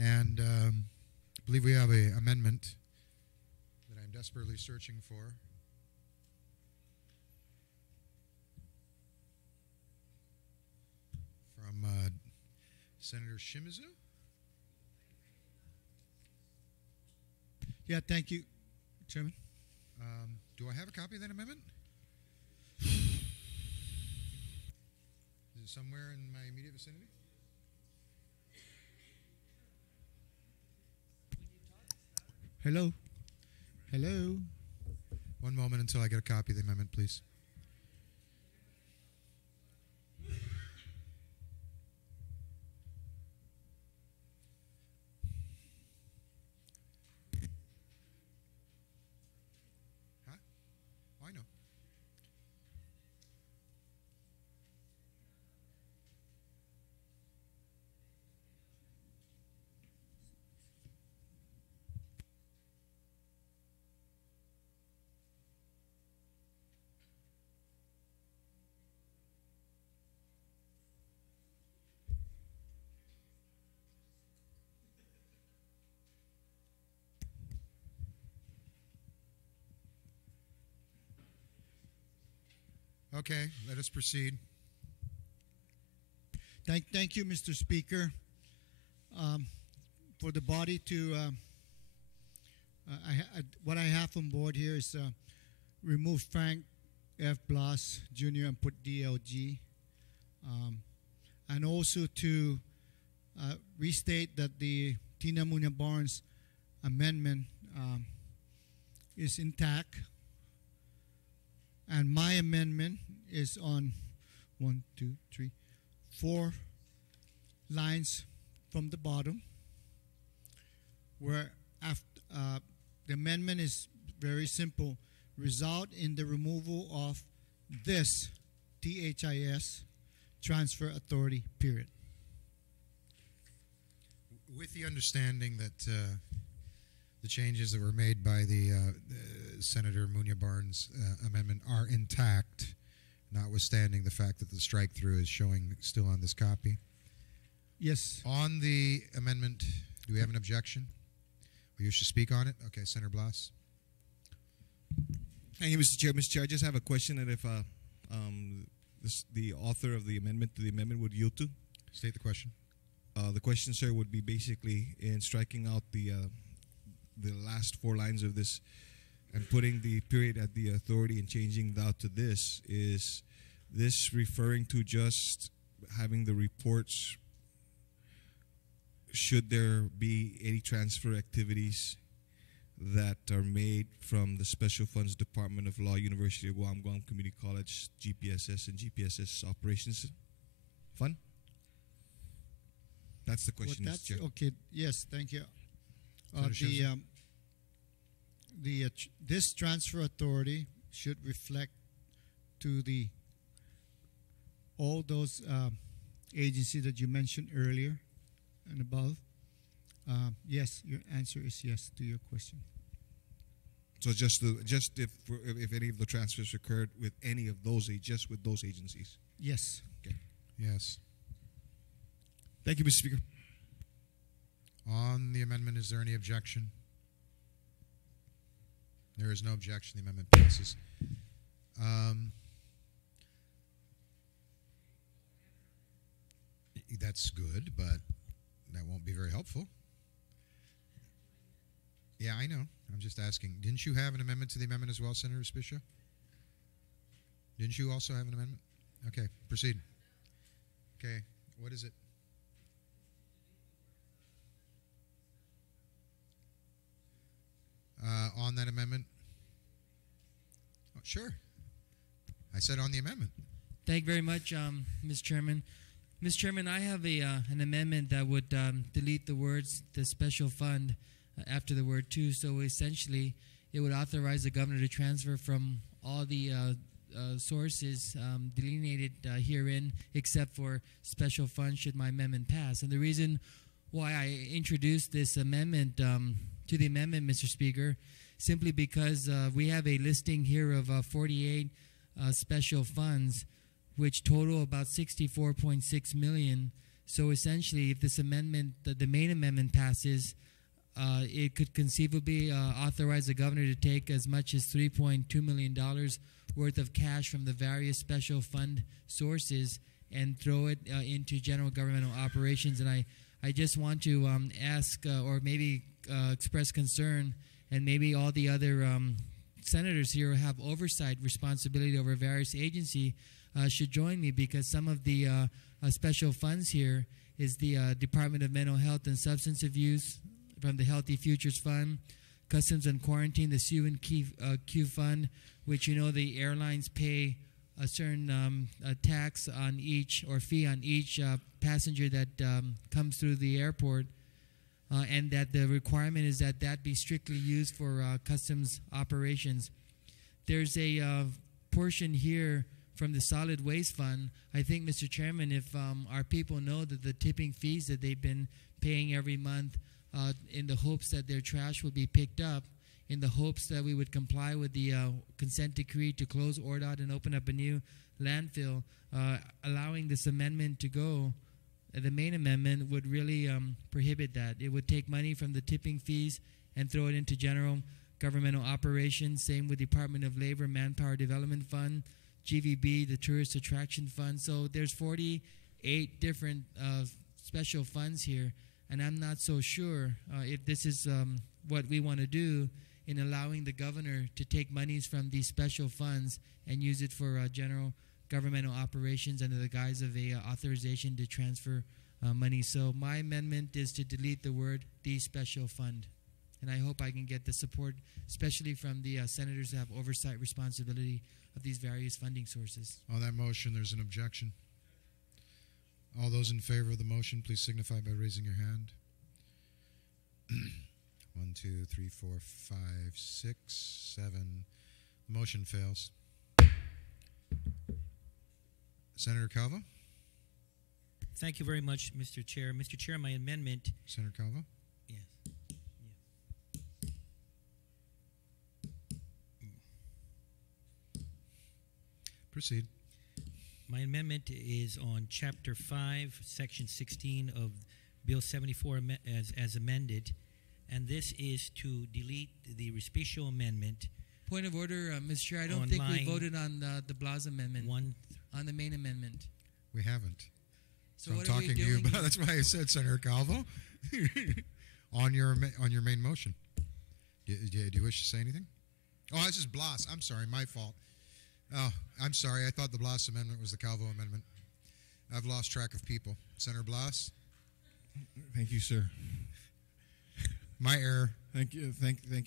And I believe we have an amendment that I'm desperately searching for. From Senator Shimizu. Yeah, thank you, Chairman. Do I have a copy of that amendment? Is it somewhere in my immediate vicinity? Hello? Hello? One moment until I get a copy of the amendment, please. Huh? Oh, I know. Okay, let us proceed. Thank you, Mr. Speaker. For the body to, what I have on board here is remove Frank F. Blas Jr. and put DLG. And also to restate that the Tina Munya Barnes amendment is intact. And my amendment is on 4 lines from the bottom, where after, the amendment is very simple. Result in the removal of this THIS transfer authority, period. With the understanding that the changes that were made by the Senator Munya Barnes amendment are intact, notwithstanding the fact that the strike-through is showing still on this copy. Yes. On the amendment, do we have an objection? Or you should speak on it? Okay, Senator Blas. Thank you, Mr. Chair. Mr. Chair, I just have a question that if the author of the amendment to the amendment would yield to. State the question. The question, sir, would be basically in striking out the last 4 lines of this and putting the period at the authority and changing that to this. Is this referring to just having the reports, should there be any transfer activities that are made from the Special Funds Department of Law, University of Guam, Guam Community College, GPSS, and GPSS Operations Fund? That's the question, Mr. Chair. Okay, yes, thank you. This transfer authority should reflect to all those agencies that you mentioned earlier and above. Yes, your answer is yes to your question. So just if any of the transfers occurred with any of those, just with those agencies. Yes. Okay. Yes. Thank you, Mr. Speaker. On the amendment, is there any objection? There is no objection. The amendment passes. That's good, but that won't be very helpful. Yeah, I know. I'm just asking. Didn't you have an amendment to the amendment as well, Senator Spisha? Didn't you also have an amendment? Okay, proceed. Okay, what is it? On that amendment? Oh, sure. I said on the amendment. Thank you very much, Mr. Chairman. Mr. Chairman, I have an amendment that would delete the words "the special fund" after the word "to." So essentially, it would authorize the governor to transfer from all the sources delineated herein, except for special funds, should my amendment pass. And the reason why I introduced this amendment to the amendment, Mr. Speaker, simply because we have a listing here of 48 special funds, which total about 64.6 million. So essentially, if this amendment, the main amendment passes, it could conceivably authorize the governor to take as much as $3.2 million worth of cash from the various special fund sources and throw it into general governmental operations. And I just want to ask or maybe express concern, and maybe all the other senators here who have oversight responsibility over various agency should join me, because some of the special funds here is the Department of Mental Health and Substance Abuse from the Healthy Futures Fund, Customs and Quarantine, the Q Fund, which the airlines pay a certain tax on each, or fee on each passenger that comes through the airport, and that the requirement is that that be strictly used for customs operations. There's a portion here from the Solid Waste Fund. I think, Mr. Chairman, if our people know that the tipping fees that they've been paying every month in the hopes that their trash will be picked up, in the hopes that we would comply with the consent decree to close ORDOT and open up a new landfill, allowing this amendment to go, the main amendment would really prohibit that. It would take money from the tipping fees and throw it into general governmental operations. Same with Department of Labor, Manpower Development Fund, GVB, the Tourist Attraction Fund. So there's 48 different special funds here, and I'm not so sure if this is what we want to do in allowing the governor to take monies from these special funds and use it for general governmental operations under the guise of a authorization to transfer money. So my amendment is to delete the word "the special fund," and I hope I can get the support, especially from the senators who have oversight responsibility of these various funding sources. On that motion, there's an objection. All those in favor of the motion, please signify by raising your hand. 1, 2, 3, 4, 5, 6, 7. The motion fails. Senator Calvo? Thank you very much, Mr. Chair. Mr. Chair, my amendment. Senator Calvo? Yes. Proceed. My amendment is on Chapter 5, Section 16 of Bill 74 as amended, and this is to delete the Respicio amendment. Point of order, Mr. Chair, I don't think we voted on the Blas amendment, on the main amendment. We haven't. So I'm what are we talking to you doing about. here? That's why I said, Senator Calvo, on your main motion. Do you wish to say anything? Oh, this is Blas. I'm sorry, my fault. Oh, I'm sorry. I thought the Blas amendment was the Calvo amendment. I've lost track of people. Senator Blas? Thank you, sir. My error. Thank you,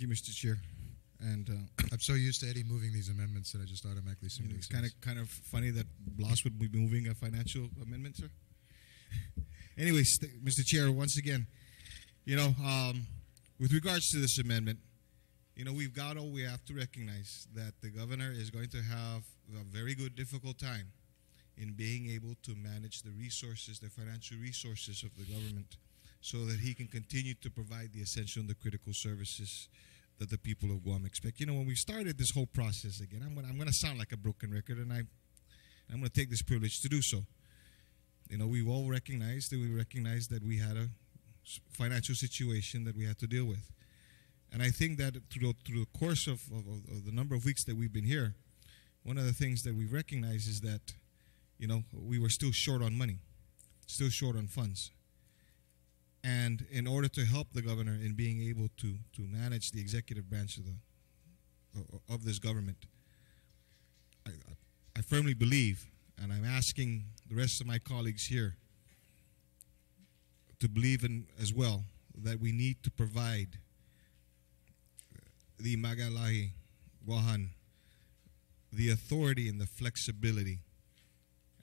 Mr. Chair. And I'm so used to Eddie moving these amendments that I just automatically assumed it's kind of funny that Blas would be moving a financial amendment, sir. Anyways, Mr. Chair, once again, with regards to this amendment, we have to recognize that the governor is going to have a very difficult time in being able to manage the financial resources of the government, so that he can continue to provide the essential and the critical services that the people of Guam expect. When we started this whole process, again, I'm going to sound like a broken record, and I'm going to take this privilege to do so. We've all recognized that we had a financial situation that we had to deal with. And I think that through the course of the number of weeks that we've been here, one of the things that we recognize is that, we were still short on money, still short on funds. And in order to help the governor in being able to manage the executive branch of this government, I firmly believe, and I'm asking the rest of my colleagues here to believe in as well, that we need to provide the Magalahi Wahan the authority and the flexibility.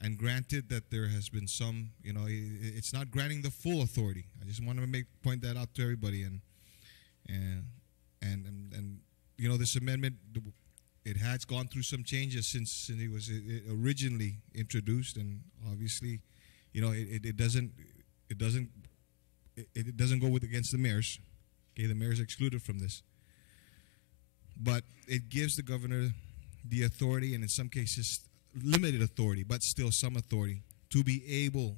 And granted that there has been some, it's not granting the full authority. I just want to point that out to everybody. And this amendment, it has gone through some changes since it was originally introduced, and obviously, it doesn't go against the mayors. Okay, the mayor's excluded from this, but it gives the governor the authority, and in some cases limited authority, but still some authority, to be able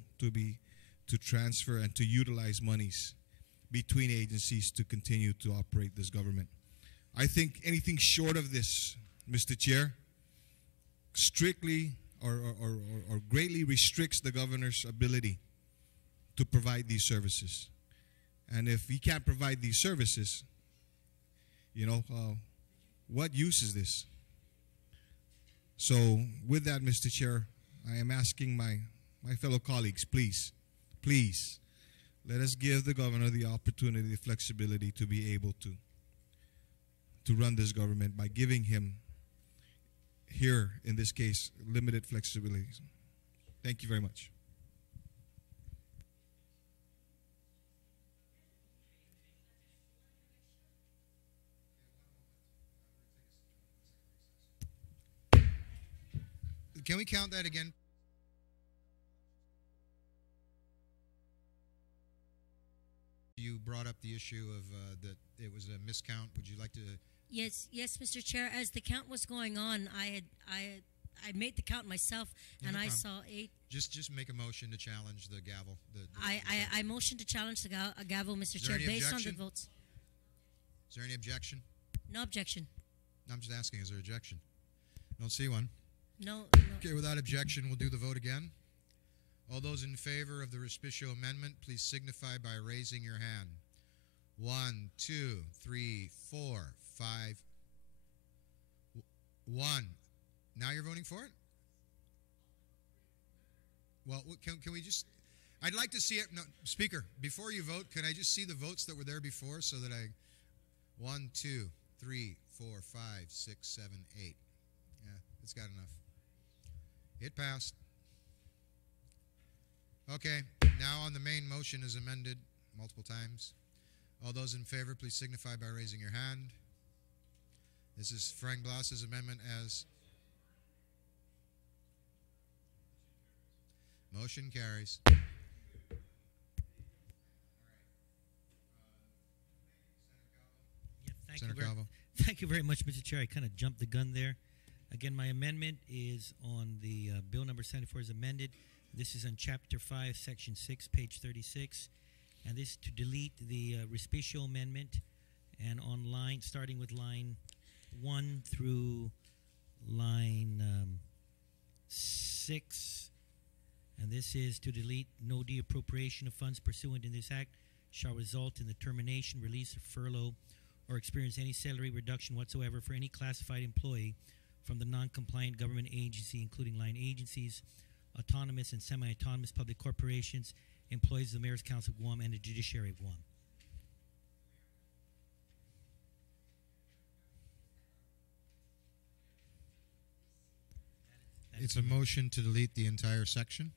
to transfer and to utilize monies between agencies to continue to operate this government. I think anything short of this, Mr. Chair, strictly or greatly restricts the governor's ability to provide these services. And if he can't provide these services, what use is this? So with that, Mr. Chair, I am asking my fellow colleagues, please, let us give the governor the opportunity, the flexibility to be able to run this government by giving him, here in this case, limited flexibility. Thank you very much. Can we count that again? You brought up the issue of that it was a miscount. Would you like to? Yes, Mr. Chair. As the count was going on, I made the count myself, Yeah, and no I problem. saw 8. Just make a motion to challenge the gavel. I motion to challenge the gavel, Mr. Is Chair, there any based on objection? the votes. Is there any objection? No objection. I'm just asking, is there objection? Don't see one. No. Okay, without objection, we'll do the vote again. All those in favor of the Respicio amendment, please signify by raising your hand. 1, 2, 3, 4, 5. 1. Now you're voting for it? Well, can we just... I'd like to see it... No, Speaker, before you vote, can I just see the votes that were there before so that I... 1, 2, 3, 4, 5, 6, 7, 8. Yeah, it's got enough. It passed. Okay, now on the main motion is amended multiple times. All those in favor, please signify by raising your hand. This is Frank Blas's amendment as... Motion carries. Yeah, Senator Calvo. Thank you very much, Mr. Chair. I kind of jumped the gun there. Again, my amendment is on the bill number 74 as amended. This is on Chapter 5, Section 6, page 36. And this is to delete the Respicio amendment. And on line, starting with line 1 through line 6. And this is to delete no de-appropriation of funds pursuant in this act shall result in the termination, release, or furlough, or experience any salary reduction whatsoever for any classified employee from the non-compliant government agency, including line agencies, autonomous and semi-autonomous public corporations, employees of the Mayor's Council of Guam, and the Judiciary of Guam. It's a motion to delete the entire section?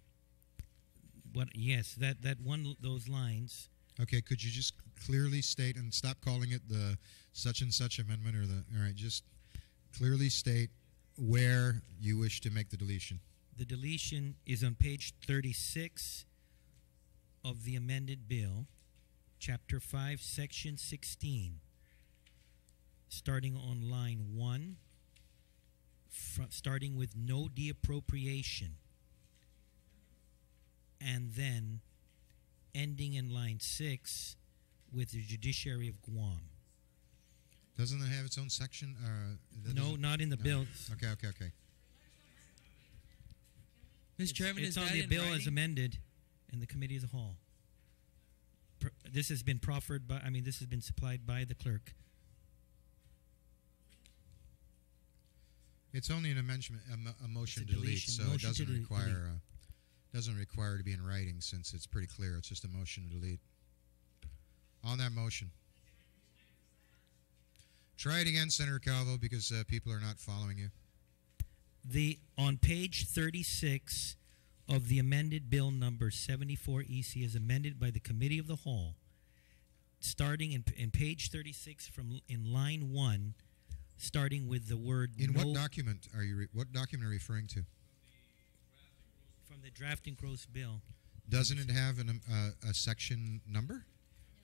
Yes, that one, those lines. Okay, could you just clearly state, and stop calling it the such and such amendment, or the, all right, just clearly state where you wish to make the deletion. The deletion is on page 36 of the amended bill, Chapter 5, Section 16, starting on line 1, starting with no de-appropriation, and then ending in line 6 with the Judiciary of Guam. Doesn't it have its own section? No, not in the bill. Okay. Mr. Chairman, It's is on that the in bill writing? as amended in the committee as a whole. This has been proffered by, this has been supplied by the clerk. It's only an amendment, a motion It's to a delete, deletion. so Motion it to doesn't require to be in writing since it's pretty clear. It's just a motion to delete. On that motion. Try it again, Senator Calvo, because people are not following you. On page 36 of the amended bill number 74 EC as amended by the committee of the whole, starting in page 36 in line 1, starting with the word In no. what document are you are you referring to? From the draft and gross bill. Doesn't it have a section number?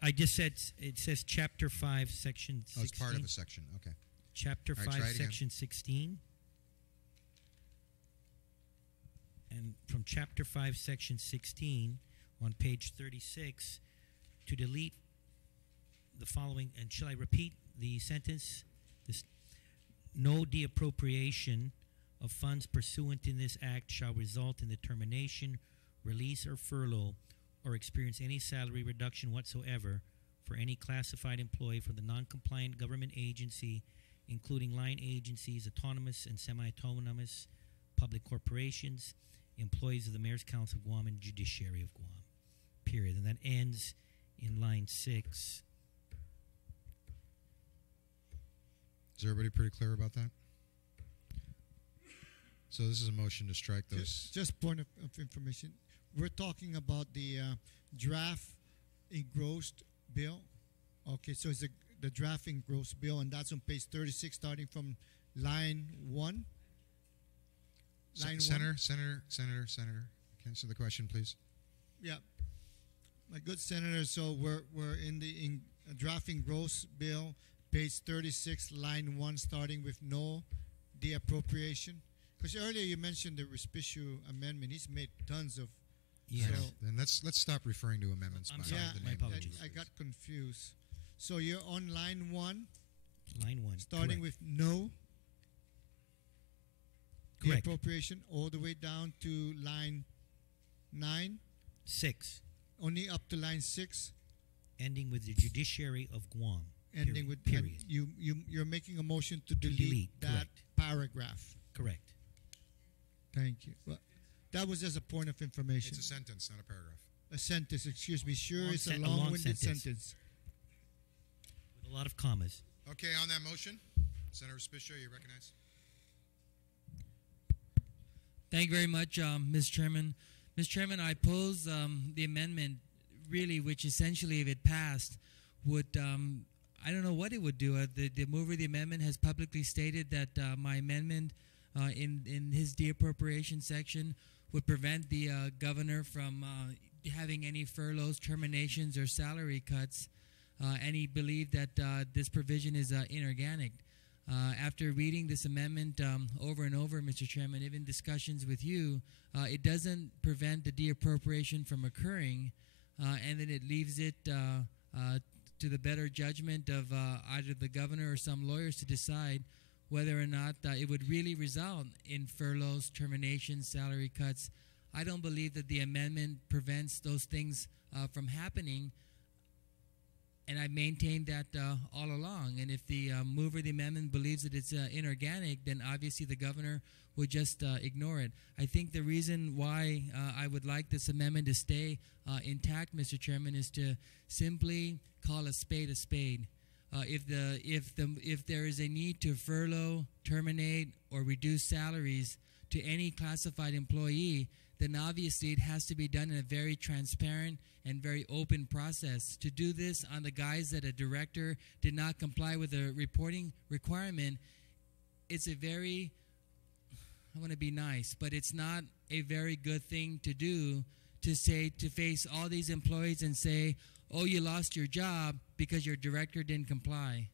I just said it says Chapter 5, Section 16. Oh, it's part of a section. Okay. Chapter All right, 5, try it again. Section 16. And from Chapter 5, Section 16, on page 36 to delete the following, and shall I repeat the sentence? This, no deappropriation of funds pursuant in this act shall result in the termination, release, or furlough, or experience any salary reduction whatsoever for any classified employee for the non-compliant government agency, including line agencies, autonomous and semi-autonomous public corporations, employees of the Mayor's Council of Guam, and Judiciary of Guam. Period. And that ends in line 6. Is everybody pretty clear about that? So this is a motion to strike those. Just point of information. We're talking about the draft engrossed bill. Okay, so it's the draft engrossed bill, and that's on page 36, starting from line 1. Senator, answer the question, please. Yeah, my good senator. So we're in the draft engrossed bill, page 36, line 1, starting with no deappropriation. Because earlier you mentioned the Respicio amendment. He's made tons of. Yeah. So, Then let's stop referring to amendments. I'm by sorry, the my name. apologies. I got confused. So you're on line 1, Line 1. starting correct. with no Correct. appropriation, all the way down to line 9, 6, only up to line 6, ending with the Judiciary of Guam. ending with period. and you're making a motion to delete, delete, that correct. paragraph. Correct. Thank you. Well, that was just a point of information. It's a sentence, not a paragraph. A sentence, excuse me. Sure, Long it's a sen- a long long-winded sentence. sentence. With a lot of commas. Okay, on that motion, Senator Respicio, you recognize? Thank you very much, Ms. Chairman. Ms. Chairman, I pose the amendment, really, which essentially, if it passed, would, I don't know what it would do. The mover of the amendment has publicly stated that my amendment in his deappropriation section would prevent the governor from having any furloughs, terminations, or salary cuts, and he believed that this provision is inorganic. After reading this amendment over and over, Mr. Chairman, even discussions with you, it doesn't prevent the deappropriation from occurring, and then it leaves it to the better judgment of either the governor or some lawyers to decide whether or not it would really result in furloughs, terminations, salary cuts. I don't believe that the amendment prevents those things from happening, and I maintained that all along. And if the mover of the amendment believes that it's inorganic, then obviously the governor would just ignore it. I think the reason why I would like this amendment to stay intact, Mr. Chairman, is to simply call a spade a spade. If there is a need to furlough, terminate, or reduce salaries to any classified employee, then obviously it has to be done in a very transparent and very open process. To do this on the guise that a director did not comply with a reporting requirement, it's a very, I want to be nice, but it's not a very good thing to do, to face all these employees and say, oh, you lost your job because your director didn't comply.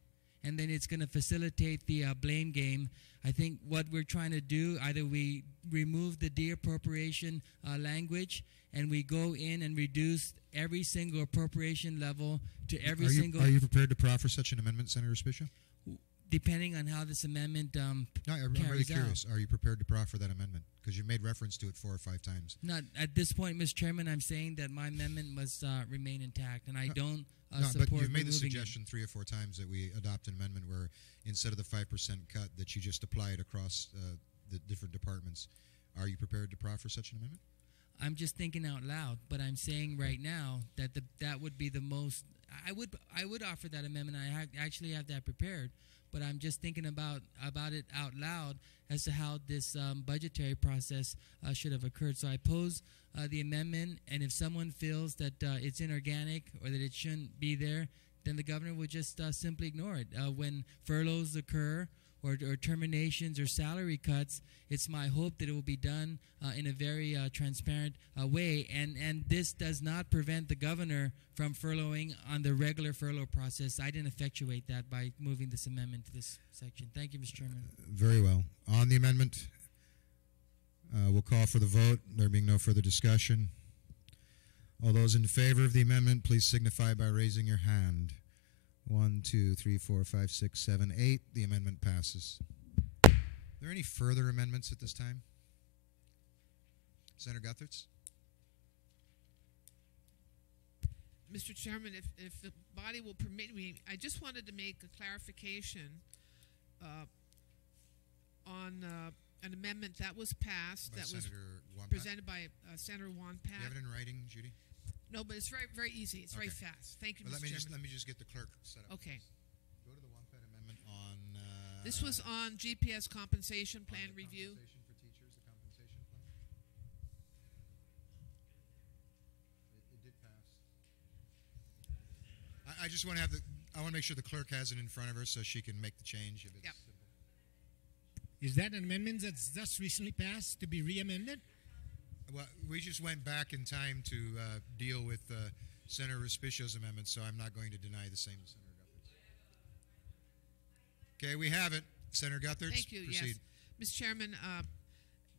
And then it's going to facilitate the blame game. I think what we're trying to do, either we remove the deappropriation language and we go in and reduce every single appropriation level to every single... Are you prepared to proffer such an amendment, Senator Respicio? Depending on how this amendment No, I'm really curious. Are you prepared to proffer that amendment? Because you made reference to it 4 or 5 times. Not at this point, Mr. Chairman. I'm saying that my amendment must remain intact, and I don't No, support but you've made the removing suggestion 3 or 4 times that we adopt an amendment where instead of the 5% cut that you just apply it across the different departments. Are you prepared to proffer such an amendment? I'm just thinking out loud, but I'm saying right now that that would be the most. I would offer that amendment. I actually have that prepared, but I'm just thinking about it out loud as to how this budgetary process should have occurred. So I pose the amendment, and if someone feels that it's inorganic or that it shouldn't be there, then the governor would just simply ignore it. When furloughs occur or terminations or salary cuts, it's my hope that it will be done in a very transparent way. And this does not prevent the governor from furloughing on the regular furlough process. I didn't effectuate that by moving this amendment to this section. Thank you, Mr. Chairman. Very well. On the amendment, we'll call for the vote. There being no further discussion. All those in favor of the amendment, please signify by raising your hand. 1, 2, 3, 4, 5, 6, 7, 8. The amendment passes. Are there any further amendments at this time? Senator Guthertz? Mr. Chairman, if the body will permit me, I just wanted to make a clarification on an amendment that was passed, By that Senator was Wampat? presented by Senator Do you have Wampat. it in writing, Judy? No, but it's very, very easy. It's very Okay. fast. Thank you, Well, Mr. Chairman. let me just get the clerk set up. Okay. Go to the Wampat amendment on... This was on GPS compensation on plan the review. Compensation for teachers, the compensation plan. It did pass. I just want to have I want to make sure the clerk has it in front of her so she can make the change if it's Yep. simple. Is that an amendment that's just recently passed to be re-amended? Well, we just went back in time to deal with Senator Respiccio's amendment, so I'm not going to deny the same as Senator Guthertz. Okay, we have it. Senator Guthertz, Thank you. proceed. Yes, Mr. Chairman.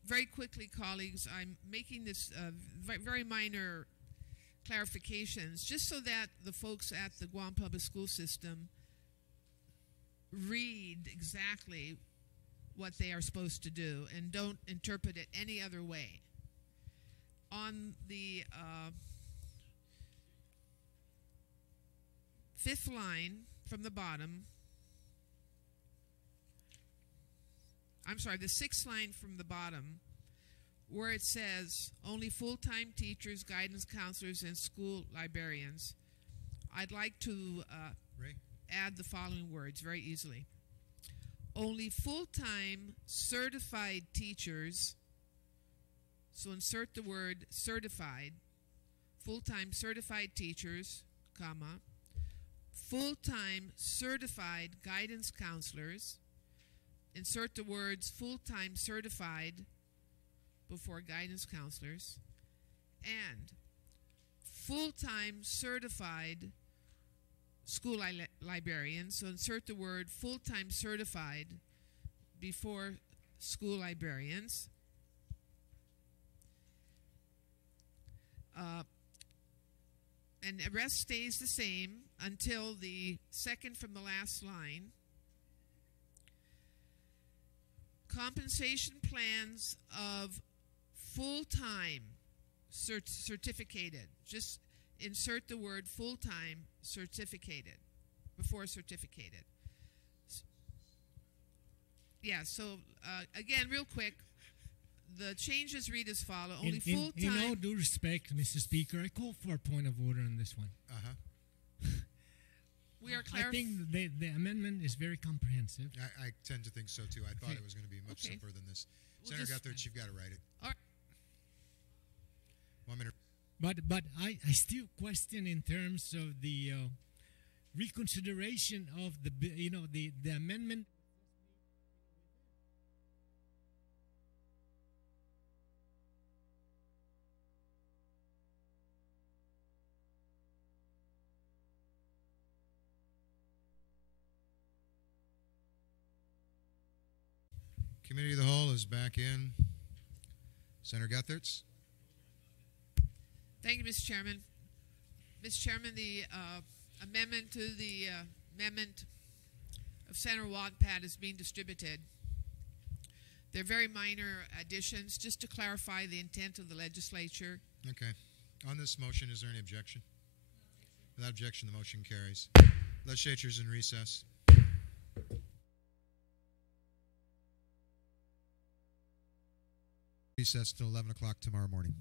Very quickly, colleagues, I'm making this very minor clarifications, just so that the folks at the Guam Public School System read exactly what they are supposed to do and don't interpret it any other way. On the fifth line from the bottom, the sixth line from the bottom, where it says only full-time teachers, guidance counselors, and school librarians, I'd like to Ray? add the following words very easily. Only full-time certified teachers, so insert the word certified, full-time certified teachers, comma, full-time certified guidance counselors, insert the words full-time certified before guidance counselors, and full-time certified school librarians, so insert the word full-time certified before school librarians. And the rest stays the same until the second from the last line. Compensation plans of full-time certificated. Just insert the word full-time certificated before certificated. Yeah, so again, real quick, the changes read as follow. Only full-time... In all due respect, Mr. Speaker, I call for a point of order on this one. Uh-huh. We are I think the amendment is very comprehensive. I tend to think so, too. I thought Okay. it was going to be much Okay. simpler than this. We'll Senator just- Guthertz, you've got to write it. All right. 1 minute. But I still question in terms of the reconsideration of the amendment. Committee of the Whole is back in. Senator Guthertz? Thank you, Mr. Chairman. Mr. Chairman, the amendment to the amendment of Senator Wampat is being distributed. They're very minor additions, just to clarify the intent of the legislature. Okay. On this motion, is there any objection? Without objection, the motion carries. Legislature's in recess. Recess till 11 o'clock tomorrow morning.